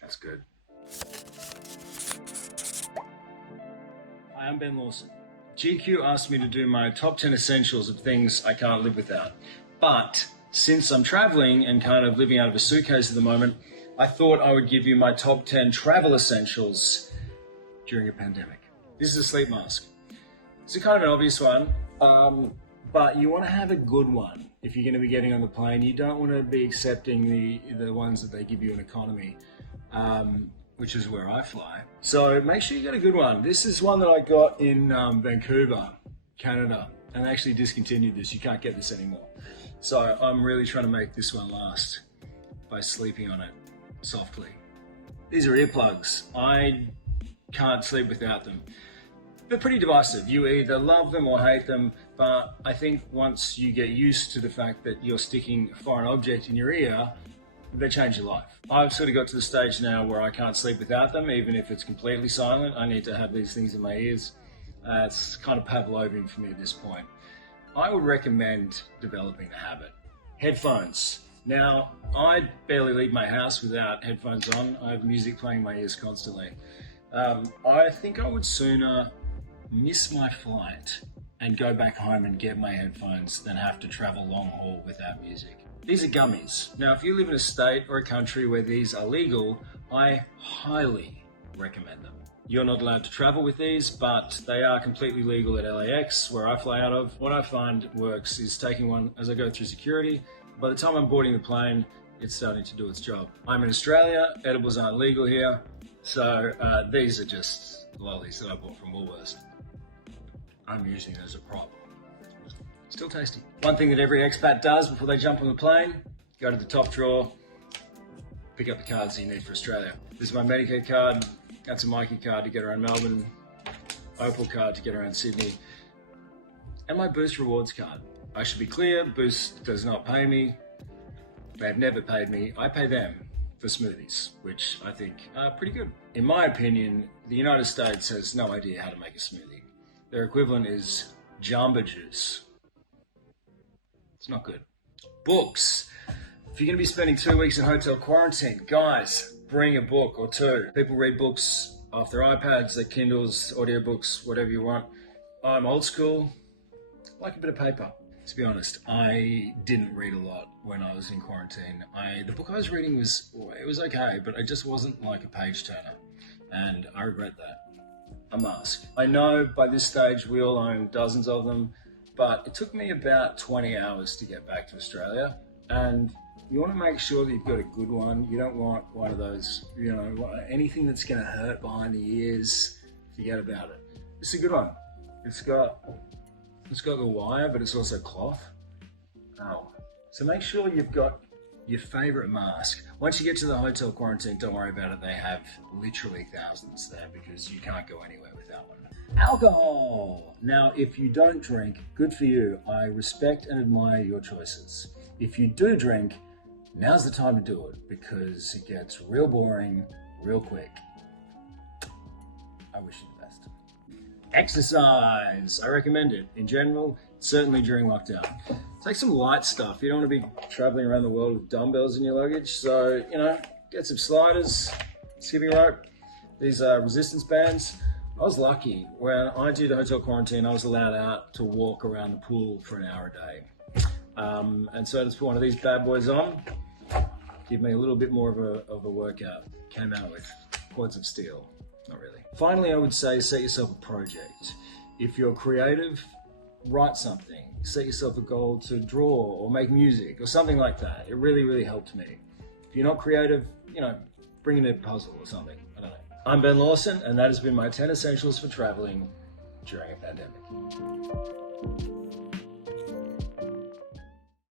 That's good. Hi, I'm Ben Lawson. GQ asked me to do my top 10 essentials of things I can't live without. But since I'm traveling and kind of living out of a suitcase at the moment, I thought I would give you my top 10 travel essentials during a pandemic. This is a sleep mask. It's a kind of an obvious one, but you want to have a good one. If you're going to be getting on the plane, you don't want to be accepting the ones that they give you in economy, which is where I fly. So make sure you get a good one. This is one that I got in Vancouver, Canada, and they actually discontinued this. You can't get this anymore. So I'm really trying to make this one last by sleeping on it softly. These are earplugs. I can't sleep without them. They're pretty divisive. You either love them or hate them, but I think once you get used to the fact that you're sticking a foreign object in your ear, they change your life. I've sort of got to the stage now where I can't sleep without them, even if it's completely silent. I need to have these things in my ears. It's kind of Pavlovian for me at this point. I would recommend developing the habit. Headphones. Now, I barely leave my house without headphones on. I have music playing in my ears constantly. I think I would sooner miss my flight and go back home and get my headphones than have to travel long haul without music. These are gummies. Now, if you live in a state or a country where these are legal, I highly recommend them. You're not allowed to travel with these, but they are completely legal at LAX, where I fly out of. What I find works is taking one as I go through security. By the time I'm boarding the plane, it's starting to do its job. I'm in Australia, edibles aren't legal here, so these are just lollies that I bought from Woolworths. I'm using it as a prop. Still tasty. One thing that every expat does before they jump on the plane, go to the top drawer, pick up the cards that you need for Australia. This is my Medicare card, that's a Mikey card to get around Melbourne, Opal card to get around Sydney, and my Boost Rewards card. I should be clear, Boost does not pay me. They have never paid me. I pay them for smoothies, which I think are pretty good. In my opinion, the United States has no idea how to make a smoothie. Their equivalent is Jamba Juice. It's not good. Books. If you're going to be spending 2 weeks in hotel quarantine, guys, bring a book or two. People read books off their iPads, their Kindles, audiobooks, whatever you want. I'm old school. I like a bit of paper. To be honest, I didn't read a lot when I was in quarantine. The book I was reading was okay, but it just wasn't like a page turner, and I regret that. A mask. I know by this stage we all own dozens of them, but it took me about 20 hours to get back to Australia, and you want to make sure that you've got a good one. You don't want one of those, anything that's going to hurt behind the ears, forget about it. It's a good one. It's got the wire, but it's also cloth. Oh. So make sure you've got your favorite mask. Once you get to the hotel quarantine, don't worry about it. They have literally thousands there because you can't go anywhere without one. Alcohol. Now, if you don't drink, good for you. I respect and admire your choices. If you do drink, now's the time to do it because it gets real boring real quick. I wish you the best. Exercise. I recommend it. In general, certainly during lockdown. Take some light stuff. You don't want to be traveling around the world with dumbbells in your luggage. So, get some sliders, skipping rope, these resistance bands. I was lucky. When I did hotel quarantine, I was allowed out to walk around the pool for an hour a day. And so I just put one of these bad boys on, give me a little bit more of a workout. Came out with quads of steel. Not really. Finally, I would say set yourself a project. If you're creative, write something. Set yourself a goal to draw or make music or something like that. It really, really helped me. If you're not creative, bring in a puzzle or something. I don't know. I'm Ben Lawson, and that has been my 10 essentials for traveling during a pandemic.